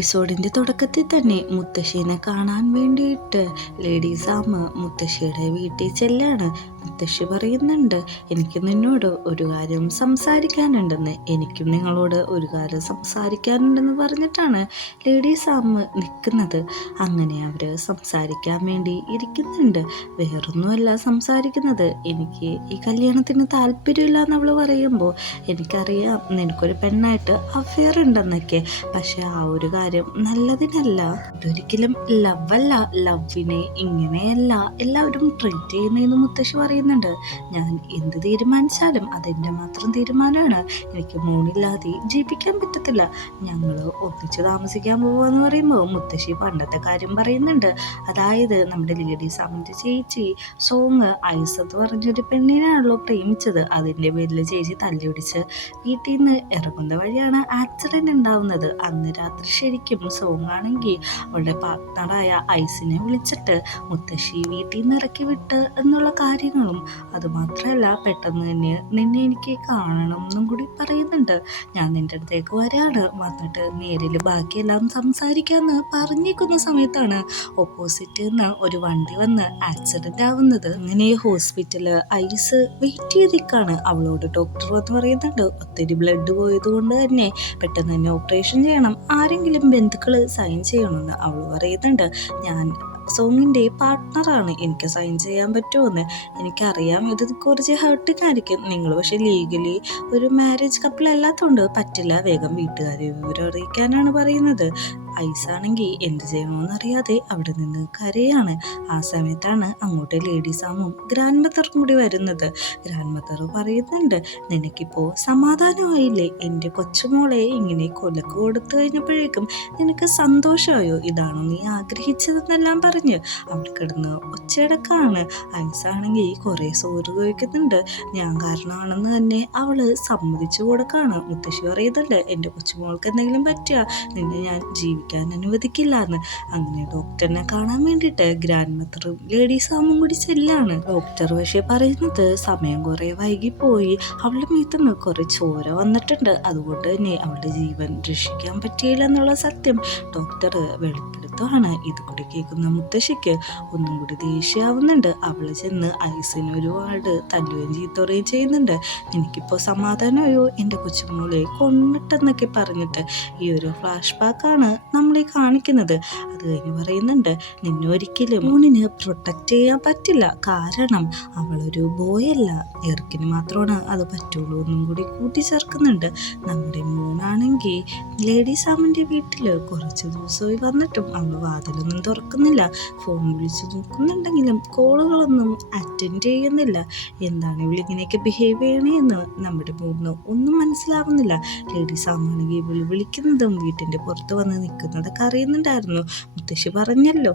എപ്പിസോഡിന്റെ തുടക്കത്തിൽ തന്നെ മുത്തശ്ശീനെ കാണാൻ വേണ്ടിയിട്ട് ലേഡി സാം മുത്തശ്ശിയുടെ വീട്ടിൽ ചെല്ലാണ്. മുത്തശ്ശി പറയുന്നുണ്ട്, എനിക്ക് നിന്നോട് ഒരു കാര്യം സംസാരിക്കാനുണ്ടെന്ന്. എനിക്കും നിങ്ങളോട് ഒരു കാര്യം സംസാരിക്കാനുണ്ടെന്ന് പറഞ്ഞിട്ടാണ് ലേഡി സാം നിൽക്കുന്നത്. അങ്ങനെ അവർ സംസാരിക്കാൻ വേണ്ടി ഇരിക്കുന്നുണ്ട്. വേറൊന്നുമല്ല സംസാരിക്കുന്നത്, എനിക്ക് ഈ കല്യാണത്തിന് താല്പര്യമില്ല എന്നവൾ പറയുമ്പോൾ എനിക്കറിയാം നിനക്കൊരു പെണ്ണായിട്ട് അഫെയർ ഉണ്ടെന്നൊക്കെ. പക്ഷെ ആ ഒരു കാര്യം നല്ലതിനല്ല. ഇതൊരിക്കലും ലവല്ല. ലവിനെ ഇങ്ങനെയല്ല എല്ലാവരും ട്രീറ്റ് ചെയ്യുന്നതെന്ന് മുത്തശ്ശി പറയുന്നുണ്ട്. ഞാൻ എന്ത് തീരുമാനിച്ചാലും അതെൻ്റെ മാത്രം തീരുമാനമാണ്. എനിക്ക് മോണില്ലാതെ ജീവിക്കാൻ പറ്റത്തില്ല. ഞങ്ങൾ ഒന്നിച്ച് താമസിക്കാൻ പോവാന്ന് പറയുമ്പോൾ മുത്തശ്ശി പണ്ടത്തെ കാര്യം പറയുന്നുണ്ട്. അതായത് നമ്മുടെ ലേഡി സാമിൻ്റെ ചേച്ചി സോങ് ഐസ് എന്ന് പറഞ്ഞൊരു പെണ്ണിനാണല്ലോ പ്രേമിച്ചത്. അതിൻ്റെ പേരിൽ ചേച്ചി തല്ലിയൊടിച്ച് വീട്ടിൽ നിന്ന് ഇറങ്ങുന്ന വഴിയാണ് ആക്സിഡന്റ് ഉണ്ടാവുന്നത്. അന്ന് രാത്രി ശരിക്കും സോങ് ആണെങ്കിൽ അവളുടെ പാർട്ട്ണറായ ഐസിനെ വിളിച്ചിട്ട് മുത്തശ്ശി വീട്ടിൽ നിന്ന് ഇറക്കി വിട്ട് എന്നുള്ള കാര്യങ്ങളും, അതുമാത്രമല്ല പെട്ടെന്ന് തന്നെ നിന്നെ എനിക്ക് കാണണം എന്നും കൂടി പറയുന്നുണ്ട്. ഞാൻ നിന്റെ അടുത്തേക്ക് വരാണ്, വന്നിട്ട് നേരിൽ ബാക്കിയെല്ലാം സംസാരിക്കാമെന്ന് പറഞ്ഞേക്കുന്ന സമയത്താണ് ഓപ്പോസിറ്റ് നിന്ന് ഒരു വണ്ടി വന്ന് ആക്സിഡന്റ് ആവുന്നത്. അങ്ങനെ ഹോസ്പിറ്റല് ഐസ് വെയിറ്റ് ചെയ്തിരിക്കാണ്. അവളോട് ഡോക്ടർ വന്ന് പറയുന്നുണ്ട്, ഒത്തിരി ബ്ലഡ് പോയത് കൊണ്ട് തന്നെ പെട്ടെന്ന് തന്നെ ഓപ്പറേഷൻ ചെയ്യണം, ആരെങ്കിലും ബന്ധുക്കൾ സൈൻ ചെയ്യണമെന്ന് അവൾ പറയുന്നുണ്ട്. ഞാൻ സോങ്ങിൻ്റെ പാർട്ട്ണറാണ്, എനിക്ക് സൈൻ ചെയ്യാൻ പറ്റുമെന്ന്. എനിക്കറിയാം ഇത് കുറച്ച് ഹേർട്ടിങ് ആയിരിക്കും. നിങ്ങൾ പക്ഷെ ലീഗലി ഒരു മാരേജ് കപ്പിൾ അല്ലാത്തതുകൊണ്ട് പറ്റില്ല. വേഗം വീട്ടുകാരെ വിവരം അറിയിക്കാനാണ് പറയുന്നത്. ഐസാണെങ്കിൽ എന്ത് ചെയ്യണമെന്നറിയാതെ അവിടെ നിന്ന് കരയാണ്. ആ സമയത്താണ് അങ്ങോട്ട് ലേഡി സാമും ഗ്രാൻഡ് മദറും കൂടി വരുന്നത്. ഗ്രാൻഡ് മദർ പറയുന്നുണ്ട്, നിനക്കിപ്പോൾ സമാധാനമായില്ലേ? എൻ്റെ കൊച്ചുമോളെ ഇങ്ങനെ കൊലക്ക് കൊടുത്തു കഴിഞ്ഞപ്പോഴേക്കും നിനക്ക് സന്തോഷമായോ? ഇതാണോ നീ ആഗ്രഹിച്ചതെന്നെല്ലാം പറഞ്ഞ് അവിടെ കിടന്ന് ഒച്ചയടക്കാണ്. ഐസാണെങ്കിൽ കുറേ സോറ് ചോദിക്കുന്നുണ്ട്. ഞാൻ കാരണമാണെന്ന് തന്നെ അവള് സമ്മതിച്ചു കൊടുക്കാണ്. മുത്തശ്ശി പറയുന്നുണ്ട്, എൻ്റെ കൊച്ചുമോൾക്ക് എന്തെങ്കിലും പറ്റിയാ നിന്നെ ഞാൻ ജീവിക്കാൻ അനുവദിക്കില്ല എന്ന്. അങ്ങനെ ഡോക്ടറിനെ കാണാൻ വേണ്ടിയിട്ട് ഗ്രാൻഡ് മദറും ലേഡി സാമും കൂടി ചെല്ലാണ്. ഡോക്ടർ പക്ഷേ പറയുന്നത് സമയം കുറെ വൈകിപ്പോയി, അവളുടെ മീത്തുനിന്ന് കുറെ ചോര വന്നിട്ടുണ്ട്, അതുകൊണ്ട് തന്നെ അവളുടെ ജീവൻ രക്ഷിക്കാൻ പറ്റിയില്ല എന്നുള്ള സത്യം ഡോക്ടർ വെളിപ്പെടുത്തുകയാണ്. ഇത് കൂടി കേൾക്കുന്ന മുത്തശ്ശിക്ക് ഒന്നും കൂടി ദേഷ്യാവുന്നുണ്ട്. അവള് ചെന്ന് ഐസിന് ഒരുപാട് തല്ലുകയും ചീത്തറുകയും ചെയ്യുന്നുണ്ട്. എനിക്കിപ്പോൾ സമാധാനമായോ? എൻ്റെ കൊച്ചുമോളെ കൊന്നിട്ടെന്നൊക്കെ പറഞ്ഞിട്ട് ഈ ഒരു ഫ്ലാഷ് ബാക്കാണ് നമ്മളീ കാണിക്കുന്നത്. അത് കഴിഞ്ഞ് പറയുന്നുണ്ട്, നിന്നെ ഒരിക്കലും മോണിന് പ്രൊട്ടക്റ്റ് ചെയ്യാൻ പറ്റില്ല, കാരണം അവളൊരു ബോയല്ല, എർക്കിന് മാത്രമാണ് അത് പറ്റുള്ളൂ എന്നും കൂടി കൂട്ടിച്ചേർക്കുന്നുണ്ട്. നമ്മുടെ മോണാണെങ്കിൽ ലേഡി സാമിൻ്റെ വീട്ടിൽ കുറച്ച് ദിവസമായി വന്നിട്ടും അവൾ വാതിലൊന്നും തുറക്കുന്നില്ല. ഫോൺ വിളിച്ചു നോക്കുന്നുണ്ടെങ്കിലും കോളുകളൊന്നും അറ്റൻഡ് ചെയ്യുന്നില്ല. എന്താണ് ഇവളിങ്ങനെയൊക്കെ ബിഹേവ് ചെയ്യണേ എന്ന് നമ്മുടെ മോണിന് ഒന്നും മനസ്സിലാവുന്നില്ല. ലേഡി സാമാണെങ്കിൽ ഇവൾ വിളിക്കുന്നതും വീട്ടിൻ്റെ പുറത്ത് വന്ന് നിൽക്കുന്നതൊക്കെ അറിയുന്നുണ്ടായിരുന്നു. മുത്തശ്ശി പറഞ്ഞല്ലോ,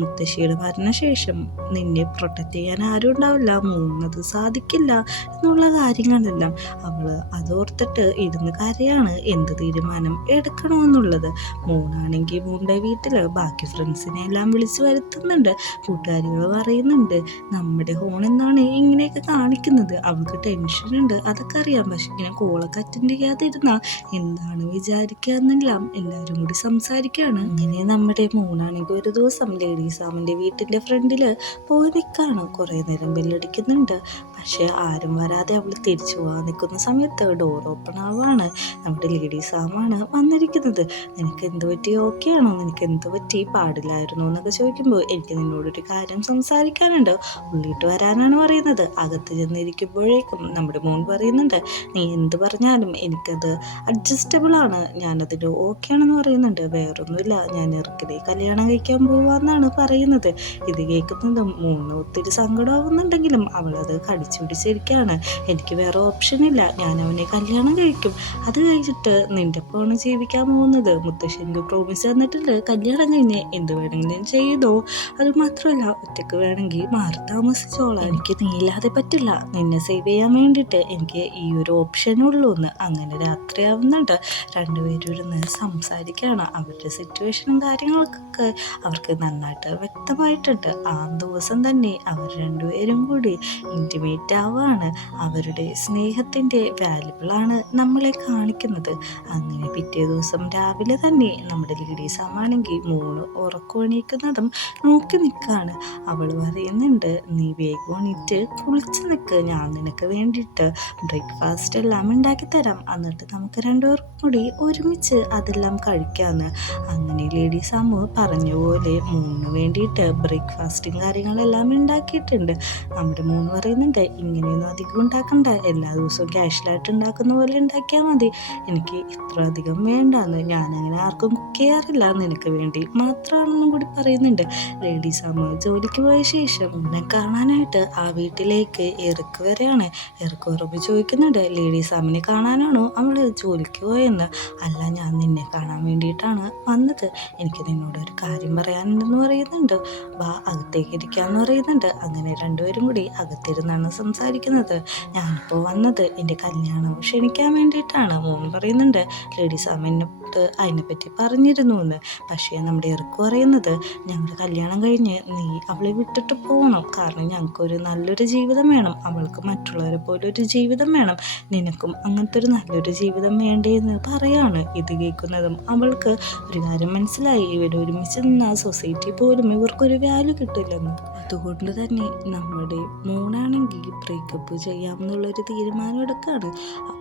മുത്തശ്ശിയുടെ മരണശേഷം നിന്നെ പ്രൊട്ടക്റ്റ് ചെയ്യാൻ ആരും ഉണ്ടാവില്ല, മൂന്നത് സാധിക്കില്ല എന്നുള്ള കാര്യങ്ങളെല്ലാം അവള് അതോർത്തിട്ട് ഇരുന്ന് കരയാണ്. എന്ത് തീരുമാനം എടുക്കണമെന്നുള്ളത്. മോണാണെങ്കിൽ മോളുടെ വീട്ടില് ബാക്കി ഫ്രണ്ട്സിനെ എല്ലാം വിളിച്ചു വരുത്തുന്നുണ്ട്. കൂട്ടുകാരികൾ പറയുന്നുണ്ട്, നമ്മുടെ ഹോൺ എന്നാണ് ഇങ്ങനെയൊക്കെ കാണിക്കുന്നത്, അവൾക്ക് ടെൻഷനുണ്ട്, അതൊക്കെ അറിയാം, പക്ഷെ ഇങ്ങനെ കോളൊക്കെ അറ്റൻഡ് ചെയ്യാതിരുന്നാ എന്താണ് വിചാരിക്കുക എന്നെല്ലാം എല്ലാവരും കൂടി സംസാരിക്കുകയാണ്. അങ്ങനെ നമ്മുടെ മോണാണെങ്കിൽ ഒരു ദിവസം ലേഡി സാമിൻ്റെ വീട്ടിൻ്റെ ഫ്രണ്ടിൽ പോയി നിൽക്കുകയാണ്. കുറേ നേരം ബെല്ലടിക്കുന്നുണ്ട്, പക്ഷെ ആരും വരാതെ അവൾ തിരിച്ചു പോകാൻ നിൽക്കുന്ന സമയത്ത് ഡോർ ഓപ്പൺ ആവാണ്. നമ്മുടെ ലേഡി സാമാണ് വന്നിരിക്കുന്നത്. നിനക്ക് എന്ത് പറ്റി? ഓക്കെ ആണോ? നിനക്ക് എന്ത് പറ്റി? പാടില്ലായിരുന്നു എന്നൊക്കെ ചോദിക്കുമ്പോൾ എനിക്ക് നിന്നോടൊരു കാര്യം സംസാരിക്കാനുണ്ട്, ഉള്ളിട്ട് വരാനാണ് പറയുന്നത്. അകത്ത് ചെന്നിരിക്കുമ്പോഴേക്കും നമ്മുടെ മോൻ പറയുന്നുണ്ട്, നീ എന്ത് പറഞ്ഞാലും എനിക്കത് അഡ്ജസ്റ്റബിൾ ആണ്, ഞാനതിന് ഓക്കെ ആണെന്ന് പറയുന്നുണ്ട്. വേറൊന്നുമില്ല, ഞാൻ ഇറക്കിലെ കല്യാണം കഴിക്കാൻ പോവാന്നാണ് പറയുന്നത്. ഇത് കേൾക്കുന്നതും മോന് ഒത്തിരി സങ്കടമാവുന്നുണ്ടെങ്കിലും അവളത് കടിച്ചു പിടിച്ചിരിക്കുകയാണ്. എനിക്ക് വേറെ ഓപ്ഷൻ ഇല്ല, ഞാൻ അവനെ കല്യാണം കഴിക്കും, അത് കഴിച്ചിട്ട് നിന്റെ ഒപ്പമാണ് ജീവിക്കാൻ പോകുന്നത്. മുത്തശ്ശി എനിക്ക് പ്രോമിസ് തന്നിട്ടുണ്ട് കല്യാണം കഴിഞ്ഞ് എന്ത് വേണമെങ്കിലും ചെയ്തോ, അത് മാത്രമല്ല ഒറ്റയ്ക്ക് വേണമെങ്കിൽ മാറി താമസിച്ചോളാം, എനിക്ക് നീയില്ലാതെ പറ്റില്ല, നിന്നെ സേവ് ചെയ്യാൻ വേണ്ടിയിട്ട് എനിക്ക് ഈ ഒരു ഓപ്ഷനുള്ളൂ എന്ന്. അങ്ങനെ രാത്രിയാവുന്നുണ്ട്. രണ്ടുപേരും ഇരുന്ന് സംസാരിക്കുകയാണ്. അവരുടെ സിറ്റുവേഷനും കാര്യങ്ങൾക്കൊക്കെ അവർക്ക് നന്നായിട്ട് വ്യക്തമായിട്ടുണ്ട്. ആ ദിവസം തന്നെ അവർ രണ്ടുപേരും കൂടി ഇൻറ്റിമേറ്റ് ആവാണ്. അവരുടെ സ്നേഹത്തിൻ്റെ വാല്യുബിളാണ് നമ്മളെ കാണിക്കുന്നത്. അങ്ങനെ പിറ്റേ ദിവസം രാവിലെ തന്നെ നമ്മുടെ ലേഡീസ് ആണെങ്കിൽ മൂന്ന് ഉറക്കമെണീക്കുന്നതും നോക്കി നിൽക്കുകയാണ്. അവൾ പറയുന്നുണ്ട്, നീ വേഗം എണീറ്റ് കുളിച്ച് നിൽക്ക്, ഞാൻ നിനക്ക് വേണ്ടിയിട്ട് ബ്രേക്ക്ഫാസ്റ്റ് എല്ലാം ഉണ്ടാക്കി തരാം, എന്നിട്ട് നമുക്ക് രണ്ടുപേർക്കും കൂടി ഒരുമിച്ച് അതെല്ലാം കഴിക്കാമെന്ന്. അങ്ങനെ ലേഡീസ് അമ്മ പറഞ്ഞ പോലെ മൂന്നിന് വേണ്ടിയിട്ട് ബ്രേക്ക്ഫാസ്റ്റും കാര്യങ്ങളെല്ലാം ഉണ്ടാക്കിയിട്ടുണ്ട്. നമ്മുടെ മൂന്ന് പറയുന്നുണ്ട്, ഇങ്ങനെയൊന്നും അധികം ഉണ്ടാക്കണ്ട, എല്ലാ ദിവസവും ക്യാഷ്വലായിട്ട് ഉണ്ടാക്കുന്ന പോലെ ഉണ്ടാക്കിയാൽ മതി, എനിക്ക് ഇത്ര അധികം വേണ്ടാന്ന്, ഞാനങ്ങനെ ആർക്കും കുക്ക് ചെയ്യാറില്ല, നിനക്ക് വേണ്ടി മാത്രമാണെന്നും കൂടി പറയുന്നുണ്ട്. ലേഡീസ് അമ്മ ജോലിക്ക് പോയ ശേഷം എന്നെ കാണാനായിട്ട് ആ വീട്ടിലേക്ക് ഇറക്ക് വരെയാണ്. ഇറക്ക് ഉറപ്പ് ചോദിക്കുന്നുണ്ട്, ലേഡീസ് അമ്മനെ കാണാനാണോ അവൾ ജോലിക്ക് പോയെന്ന്. അല്ല, ഞാൻ നിന്നെ കാണാൻ വേണ്ടിയിട്ടാണ് വന്നത്, എനിക്ക് നിന്നോട് ഒരു കാര്യം പറയാനുണ്ടെന്ന് പറയുന്നുണ്ട്. വാ അകത്തേക്ക് ഇരിക്കാമെന്ന് പറയുന്നുണ്ട്. അങ്ങനെ രണ്ടുപേരും കൂടി അകത്തിരുന്നാണ് സംസാരിക്കുന്നത്. ഞാനിപ്പോൾ വന്നത് എൻ്റെ കല്യാണം ക്ഷണിക്കാൻ വേണ്ടിയിട്ടാണ്. മോൻ പറയുന്നുണ്ട്, ലേഡീസ് അമ്മേനോട് അതിനെപ്പറ്റി പറഞ്ഞിരുന്നു എന്ന്. പക്ഷേ നമ്മുടെ ഇറക്ക് പറയുന്നത്, ഞങ്ങളുടെ കല്യാണം കഴിഞ്ഞ് നീ അവളെ വിട്ടിട്ട് പോകണം, കാരണം ഞങ്ങൾക്കൊരു നല്ലൊരു ജീവിതം വേണം, അവൾക്ക് മറ്റുള്ളവരെ പോലെ ഒരു ജീവിതം വേണം, നിനക്കും അങ്ങനത്തെ ഒരു നല്ലൊരു ജീവിതം വേണ്ടേന്ന് പറയാണ്. ഇത് കേൾക്കുന്നതും അവൾക്ക് ഒരു കാര്യം മനസ്സിലായി, ഇവർ ഒരുമിച്ച് നിന്ന സൊസൈറ്റി പോലും ഇവർക്കൊരു വാല്യൂ കിട്ടില്ലെന്ന്. അതുകൊണ്ട് തന്നെ നമ്മുടെ മോനാണെങ്കിൽ ബ്രേക്കപ്പ് ചെയ്യാമെന്നുള്ളൊരു തീരുമാനം എടുക്കുകയാണ്.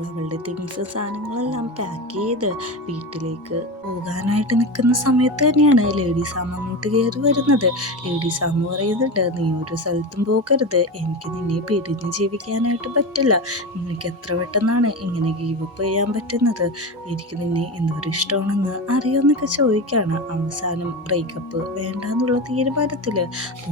അവളുടെ തിങ്സ് സാധനങ്ങളെല്ലാം പാക്ക് ചെയ്ത് വീട്ടിലേക്ക് പോകാനായിട്ട് നിൽക്കുന്ന സമയത്ത് തന്നെയാണ് ലേഡീസ് അമ്മ അങ്ങോട്ട് കയറി വരുന്നത്. ലേഡീസ് അമ്മ പറയുന്നുണ്ട്, നീ ഒരു സ്ഥലത്തും പോകരുത്, എനിക്ക് നിന്നെ പിരിഞ്ഞ് ജീവിക്കാനായിട്ട് പറ്റില്ല, നിനക്ക് എത്ര പെട്ടെന്നാണ് ഇങ്ങനെ ഗീവപ്പ് ചെയ്യാൻ പറ്റുന്നത്, എനിക്ക് നിന്നെ എന്തൊരു ഇഷ്ടമാണെന്ന് അറിയാമെന്നൊക്കെ ചോദിക്കുകയാണ്. അവസാനം ബ്രേക്കപ്പ് വേണ്ടാന്നുള്ള തീരുമാനത്തിൽ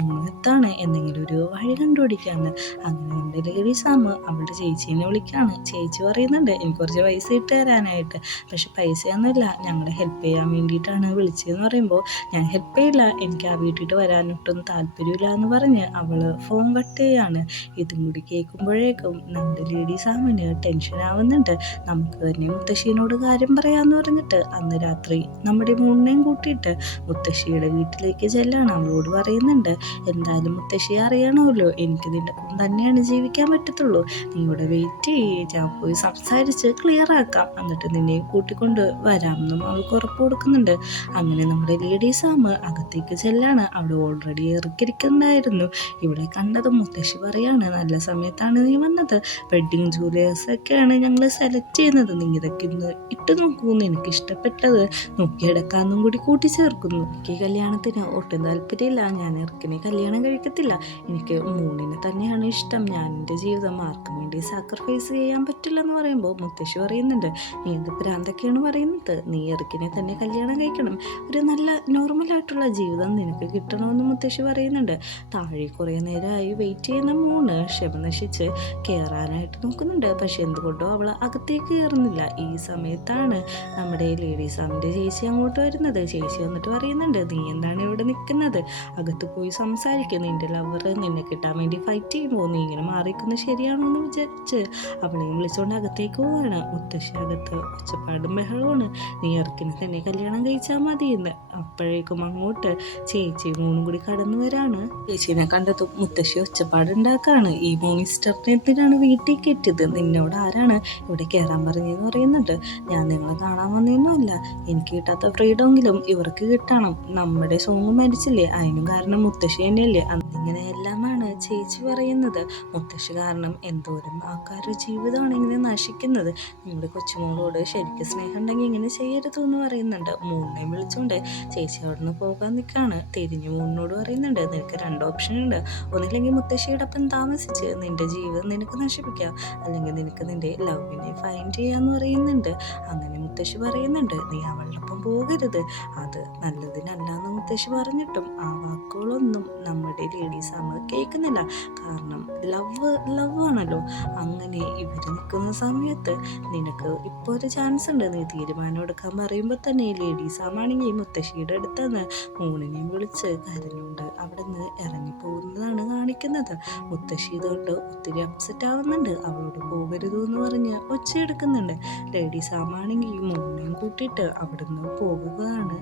മൂന്നെത്താണ് എന്തെങ്കിലും ഒരു വഴി കണ്ടുപിടിക്കാന്ന്. അങ്ങനെ നമ്മുടെ ലേഡീസ് അമ്മ അവളുടെ ചേച്ചീനെ വിളിക്കുകയാണ്. ചേച്ചി പറയുന്നുണ്ട്, എനിക്ക് കുറച്ച് പൈസ ഇട്ട് തരാനായിട്ട്, പക്ഷെ പൈസയൊന്നുമില്ല, ഞങ്ങളെ ഹെൽപ്പ് ചെയ്യാൻ വേണ്ടിയിട്ടാണ് വിളിച്ചതെന്ന് പറയുമ്പോൾ, ഞാൻ ഹെൽപ്പ് ചെയ്യില്ല, എനിക്ക് ആ വീട്ടിൽ വരാനൊട്ടും താല്പര്യമില്ല എന്ന് പറഞ്ഞ് അവൾ ഫോൺ കട്ട് ചെയ്യാണ്. ഇതും കൂടി കേൾക്കുമ്പോഴേക്കും നമ്മുടെ ലേഡീസ് അമ്മന് ടെൻഷൻ ആവുന്നുണ്ട്. നമുക്ക് തന്നെ മുത്തശ്ശീനോട് കാര്യം പറയാമെന്ന് പറഞ്ഞിട്ട് അന്ന് രാത്രി നമ്മുടെ മൂന്നിനെയും കൂട്ടിയിട്ട് മുത്തശ്ശിയുടെ വീട്ടിലേക്ക് ചെല്ലാണ്. അവളോട് പറയുന്നുണ്ട്, എന്തായാലും മുത്തശ്ശിയെ അറിയണമല്ലോ, എനിക്ക് നിന്റെ ഒപ്പം തന്നെയാണ് ജീവിക്കാൻ പറ്റത്തുള്ളൂ, നീ ഇവിടെ വെയിറ്റ് ചെയ്യേ, ഞാൻ പോയി സംസാരിച്ച് ക്ലിയർ ആക്കാം, എന്നിട്ട് നിന്നെ കൂട്ടിക്കൊണ്ട് വരാമെന്നും അവൾക്ക് ഉറപ്പ് കൊടുക്കുന്നുണ്ട്. അങ്ങനെ നമ്മുടെ ലേഡീസ് അമ്മ അകത്തേക്ക് ചെല്ലാണ്. അവിടെ ഓൾറെഡി ഇറക്കിയിരിക്കുന്നുണ്ടായിരുന്നു. ഇവിടെ കണ്ടതും മുത്തശ്ശി പറയാണ്, നല്ല സമയത്താണ് നീ വന്നത്, വെഡ്ഡിങ് ജൂവലേഴ്സൊക്കെയാണ് ഞങ്ങൾ സെലക്ട് ചെയ്യുന്നത്, നീ ഇതൊക്കെ ഇന്ന് ഇട്ട് നോക്കൂ, നിനക്ക് ഇഷ്ടപ്പെട്ടത് നോക്കിയെടുക്കാന്നും കൂടി കൂട്ടിച്ചേർക്കുന്നു. എനിക്ക് ഈ കല്യാണത്തിന് ഒട്ടും താല്പര്യമില്ല, ഞാൻ ഇറക്കിനെ കല്യാണം കഴിക്കത്തില്ല, എനിക്ക് മൂന്നിനെ തന്നെയാണ് ഇഷ്ടം, ഞാൻ എൻ്റെ ജീവിതം ആർക്കും വേണ്ടി സാക്രിഫൈസ് ചെയ്യാൻ പറ്റില്ലെന്ന് പറയുമ്പോൾ മുത്തശ്ശി പറയുന്നുണ്ട്, നീ എന്ത് ഭ്രാന്തൊക്കെയാണ് പറയുന്നത്, നീ ഇറക്കിനെ തന്നെ കല്യാണം കഴിക്കണം, ഒരു നല്ല നോർമലായിട്ടുള്ള ജീവിതം നിനക്ക് കിട്ടണമെന്ന് മുത്തശ്ശി പറയുന്നുണ്ട്. താഴെ കുറേ നേരമായി വെയിറ്റ് ചെയ്യുന്ന മൂന്ന് ക്ഷമ നശിച്ച് കയറാനായിട്ട് നോക്കുന്നുണ്ട്. പക്ഷെ എന്തുകൊണ്ടോ അവൾ അകത്തേക്ക് കയറുന്നില്ല. ഈ സമയത്താണ് നമ്മുടെ ലേഡീസ് അമ്മൻ്റെ ചേച്ചി അങ്ങോട്ട് വരുന്നത്. ചേച്ചി വന്നിട്ട് പറയുന്നുണ്ട്, നീ എന്താണ് ഇവിടെ നിൽക്കുന്നത്, അകത്ത് പോയി സംസാരിക്കും, നിൻ്റെ ലവർ നിന്നെ കിട്ടാൻ വേണ്ടി ഫൈറ്റ് ചെയ്യുമ്പോൾ നീ ഇങ്ങനെ മാറിക്കുന്നത് ശരിയാണോ എന്ന് വിചാരിച്ച് അവളെയും വിളിച്ചുകൊണ്ട് അകത്തേക്ക് പോവാണ്. മുത്തശ്ശി അകത്ത് ഒച്ചപ്പാടും ബഹളമാണ്, നീ ഇറക്കിനെ തന്നെ കല്യാണം കഴിച്ചാൽ മതി എന്ന്. അപ്പോഴേക്കും അങ്ങോട്ട് ചേച്ചി മൂന്നും കൂടി കടന്നു വരാണ്. ചേച്ചീനെ കണ്ടതും മുത്തശ്ശി ഒച്ചപ്പാടുണ്ടാക്കാണ്, ഈ മോണിസ്റ്ററിനെ എന്തിനാണ് വീട്ടിൽ കെട്ടിയത്, നിന്നോട് ആരാണ് ഇവിടെ കയറാൻ പറഞ്ഞതെന്ന് പറയുന്നുണ്ട്. ഞാൻ നിങ്ങളെ കാണാൻ വന്നതൊന്നുമല്ല, എനിക്ക് കിട്ടാത്ത ഫ്രീഡമെങ്കിലും ഇവർക്ക് കിട്ടണം, നമ്മുടെ സോങ് മരിച്ചില്ലേ അതിനും കാരണം മുത്തശ്ശി തന്നെയല്ലേ, അന്നിങ്ങനെ എല്ലാമാണ് ചേച്ചി പറയുന്നത്. മുത്തശ്ശി കാരണം എന്തോരം ആൾക്കാരുടെ ജീവിതമാണ് ഇങ്ങനെ നശിക്കുന്നത്, നമ്മുടെ കൊച്ചുമോളോട് ശരിക്കും സ്നേഹം ഉണ്ടെങ്കിൽ ഇങ്ങനെ ചെയ്യരുത് എന്ന് പറയുന്നുണ്ട്. മൂന്നിനെയും വിളിച്ചുകൊണ്ട് ചേച്ചി അവിടെ നിന്ന് പോകാൻ നിൽക്കുകയാണ്. തിരിഞ്ഞു മൂന്നിനോട് പറയുന്നുണ്ട്, നിനക്ക് രണ്ട് ഓപ്ഷൻ ഉണ്ട്, ഒന്നില്ലെങ്കിൽ മുത്തശ്ശിയുടെ ഒപ്പം താമസിച്ച് നിന്റെ ജീവിതം നിനക്ക് നശിപ്പിക്കാം, അല്ലെങ്കിൽ നിനക്ക് നിന്റെ ലവിനെ ഫൈൻഡ് ചെയ്യാന്ന് പറയുന്നുണ്ട്. അങ്ങനെ മുത്തശ്ശി പറയുന്നുണ്ട്, നീ അവളുടെ ഒപ്പം പോകരുത്, അത് നല്ലതിനല്ല എന്ന് മുത്തശ്ശി പറഞ്ഞിട്ടും ആ വാക്കുകളൊന്നും നമ്മുടെ ലേഡീസ് അമ്മ കേൾക്കുന്നില്ല. പറയുന്നില്ല. കാരണം ലവ് ആണല്ലോ. അങ്ങനെ ഇവർ നിൽക്കുന്ന സമയത്ത് നിനക്ക് ഇപ്പോൾ ഒരു ചാൻസ് ഉണ്ട്, നീ തീരുമാനം എടുക്കാൻ പറയുമ്പോൾ തന്നെ ലേഡീസാമാണെങ്കിൽ മുത്തശ്ശിയുടെ അടുത്തുനിന്ന് മോണിനെയും വിളിച്ച് കരഞ്ഞുകൊണ്ട് അവിടെ നിന്ന് ഇറങ്ങിപ്പോകുന്നതാണ് കാണിക്കുന്നത്. മുത്തശ്ശി ഇതുകൊണ്ട് ഒത്തിരി അപ്സെറ്റ് ആവുന്നുണ്ട്, അവളോട് പോകരുത് എന്ന് പറഞ്ഞ് ഒച്ചയെടുക്കുന്നുണ്ട്. ലേഡീസാമാണെങ്കിൽ മോണിനെയും കൂട്ടിയിട്ട് അവിടുന്ന് പോകുകയാണ്.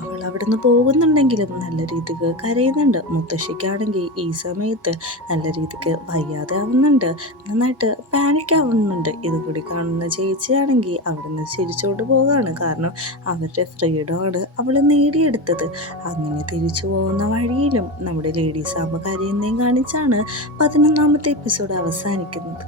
അവൾ അവിടുന്ന് പോകുന്നുണ്ടെങ്കിലും നല്ല രീതിക്ക് കരയുന്നുണ്ട്. മുത്തശ്ശിക്കാണെങ്കിൽ ഈ സമയത്ത് നല്ല രീതിക്ക് വയ്യാതെ ആവുന്നുണ്ട്, നന്നായിട്ട് പാനിക് ആവുന്നുണ്ട്. ഇതുകൂടി കാണുന്ന ചേച്ചിയാണെങ്കിൽ അവിടുന്ന് ചിരിച്ചോണ്ട് പോവുകയാണ്. കാരണം അവരുടെ ഫ്രീഡമാണ് അവൾ നേടിയെടുത്തത്. അങ്ങനെ തിരിച്ചു പോകുന്ന വഴിയിലും നമ്മുടെ ലേഡീസ് ആകുമ്പോൾ കരയുന്നതും കാണിച്ചാണ് 11ാമത്തെ എപ്പിസോഡ് അവസാനിക്കുന്നത്.